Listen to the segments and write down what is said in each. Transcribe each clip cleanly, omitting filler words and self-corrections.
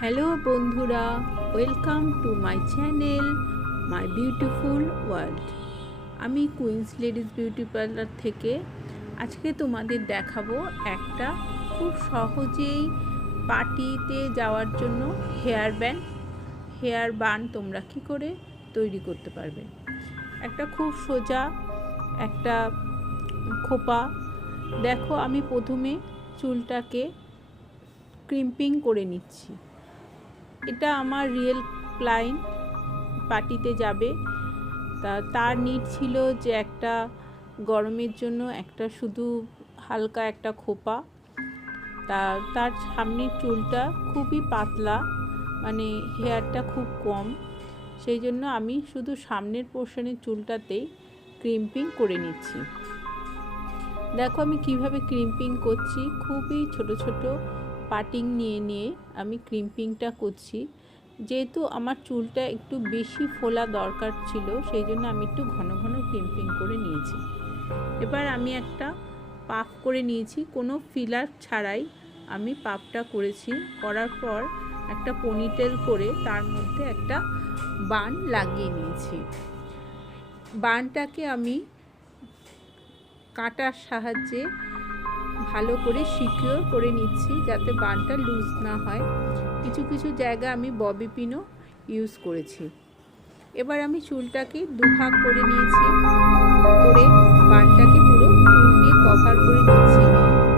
Hello বন্ধুরা, welcome to my channel my beautiful world. আমি queen's ladies beauty parlour থেকে আজকে তোমাদের দেখাবো একটা খুব সহজেই পার্টিতে যাওয়ার জন্য হেয়ার বান তোমরা কি করে তৈরি করতে পারবে। একটা খুব সোজা একটা খোপা। দেখো, আমি প্রথমে চুলটাকে ক্রিম্পিং করে নিচ্ছি। এটা আমার রিয়েল ক্লায়েন্ট পার্টিতে যাবে, তার নিড ছিল যে একটা গরমের জন্য একটা শুধু হালকা একটা খোপা। তার সামনের চুলটা খুবই পাতলা, মানে হেয়ারটা খুব কম, সেই জন্য আমি শুধু সামনের পোর্শনের চুলটাতেই ক্রিম্পিং করে নিচ্ছি। দেখো আমি কিভাবে ক্রিম্পিং করছি। খুবই ছোট ছোট পাটিং নিয়ে আমি ক্রিম্পিংটা করছি। যেহেতু আমার চুলটা একটু বেশি ফোলা দরকার ছিল, সেই জন্য আমি একটু ঘন ঘন ক্রিম্পিং করে নিয়েছি। এবার আমি একটা পাফ করে নিয়েছি, কোনো ফিলার ছাড়াই আমি পাফটা করেছি। করার পর একটা পনিটেল করে তার মধ্যে একটা বান লাগিয়ে নিয়েছি। বানটাকে আমি কাঁটার সাহায্যে ভালো করে সিকিউর করে নিচ্ছি যাতে বানটা লুজ না হয়। কিছু কিছু জায়গা আমি ববি পিনও ইউজ করেছি। এবার আমি চুলটাকে দুভাগ করে নিয়েছি, করে বানটাকে পুরো চুল দিয়ে কভার করে নিচ্ছি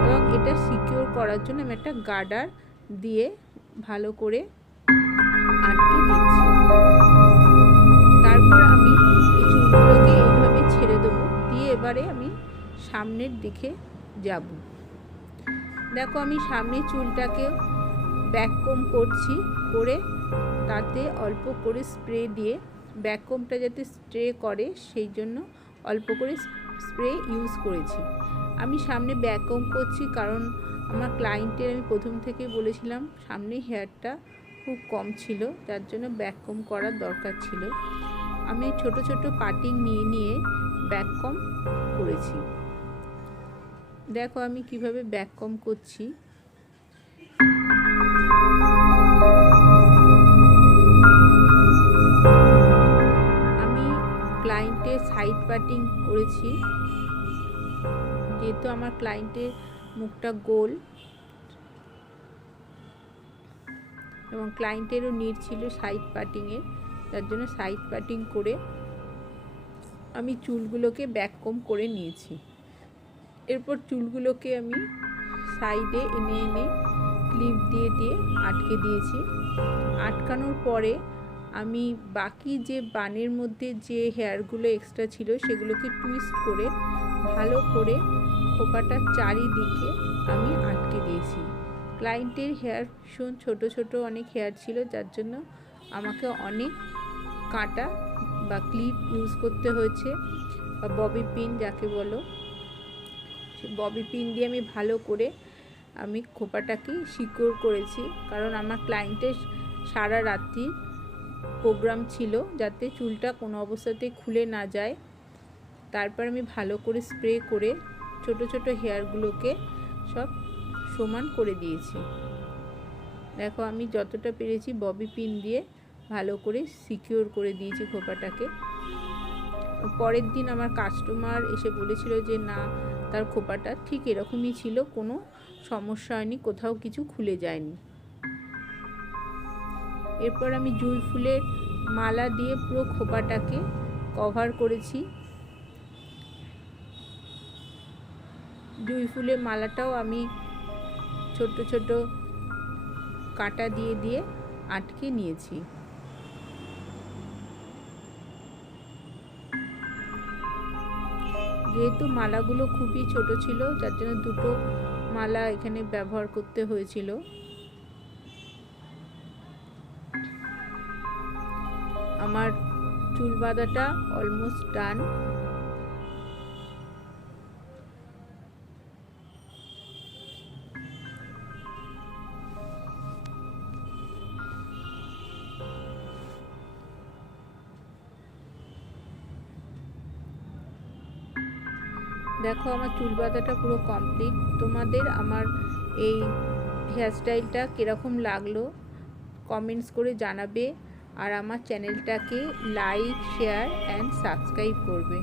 এবং এটা সিকিউর করার জন্য আমি একটা গার্ডার দিয়ে ভালো করে আটকে দিচ্ছি। তারপর আমি এই চুলগুলোকে এইভাবে ছেড়ে দেবো, দিয়ে এবারে আমি সামনের দিকে যাব। দেখো আমি সামনের চুলটাকে ব্যাককম করছি, করে তাতে অল্প করে স্প্রে দিয়ে, ব্যাককমটা যাতে স্প্রে করে সেই জন্য অল্প করে স্প্রে ইউজ করেছি। আমি সামনে ব্যাককম করছি কারণ আমার ক্লায়েন্টের আমি প্রথম থেকে বলেছিলাম সামনে হেয়ারটা খুব কম ছিল, যার জন্য ব্যাককম করার দরকার ছিল। আমি ছোট ছোট কাটিং নিয়ে ব্যাককম করেছি। দেখো আমি কিভাবে ব্যাককম করছি। আমি ক্লায়েন্টের সাইড পার্টিং করেছি, যেহেতু আমার ক্লায়েন্টের মুখটা গোল এবং ক্লায়েন্টেরও নিড ছিল সাইড পার্টিংয়ের, তার জন্য সাইড পার্টিং করে আমি চুলগুলোকে ব্যাককম করে নিয়েছি। এরপর চুলগুলোকে আমি সাইডে এনে ক্লিপ দিয়ে আটকে দিয়েছি। আটকানোর পরে আমি বাকি যে বানের মধ্যে যে হেয়ারগুলো এক্সট্রা ছিল সেগুলোকে টুইস্ট করে ভালো করে খোপাটার চারিদিকে আমি আটকে দিয়েছি। ক্লায়েন্টের হেয়ার ভীষণ ছোট ছোট অনেক হেয়ার ছিল, যার জন্য আমাকে অনেক কাঁটা বা ক্লিপ ইউজ করতে হয়েছে, বা ববি পিন যাকে বলো। ববি পিন দিয়ে আমি ভালো করে আমি খোপাটাকে সিকিউর করেছি, কারণ আমার ক্লায়েন্টের সারা রাত্রি প্রোগ্রাম ছিল, যাতে চুলটা কোনো অবস্থাতেই খুলে না যায়। তারপর আমি ভালো করে স্প্রে করে ছোট ছোট হেয়ারগুলোকে সব সমান করে দিয়েছি। দেখো আমি যতটা পেরেছি ববি পিন দিয়ে ভালো করে সিকিউর করে দিয়েছি খোপাটাকে। পরের দিন আমার কাস্টমার এসে বলেছিল যে না, তার খোপাটা ঠিক এরকমই ছিল, কোনো সমস্যা হয়নি, কোথাও কিছু খুলে যায়নি। এরপর আমি জুঁই ফুলের মালা দিয়ে পুরো খোপাটাকে কভার করেছি। জুঁই ফুলের মালাটাও আমি ছোট ছোট কাঁটা দিয়ে আটকে নিয়েছি। যেহেতু মালাগুলো খুবই ছোট ছিল, যার জন্য দুটো মালা এখানে ব্যবহার করতে হয়েছিল। আমার চুল বাঁধাটা অলমোস্ট ডান। দেখো আমার চুল বাঁধাটা পুরো কমপ্লিট। তোমাদের আমার এই হেয়ারস্টাইলটা কীরকম লাগলো কমেন্টস করে জানাবে, আর আমার চ্যানেলটাকে লাইক, শেয়ার অ্যান্ড সাবস্ক্রাইব করবে।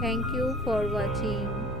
Thank you for watching.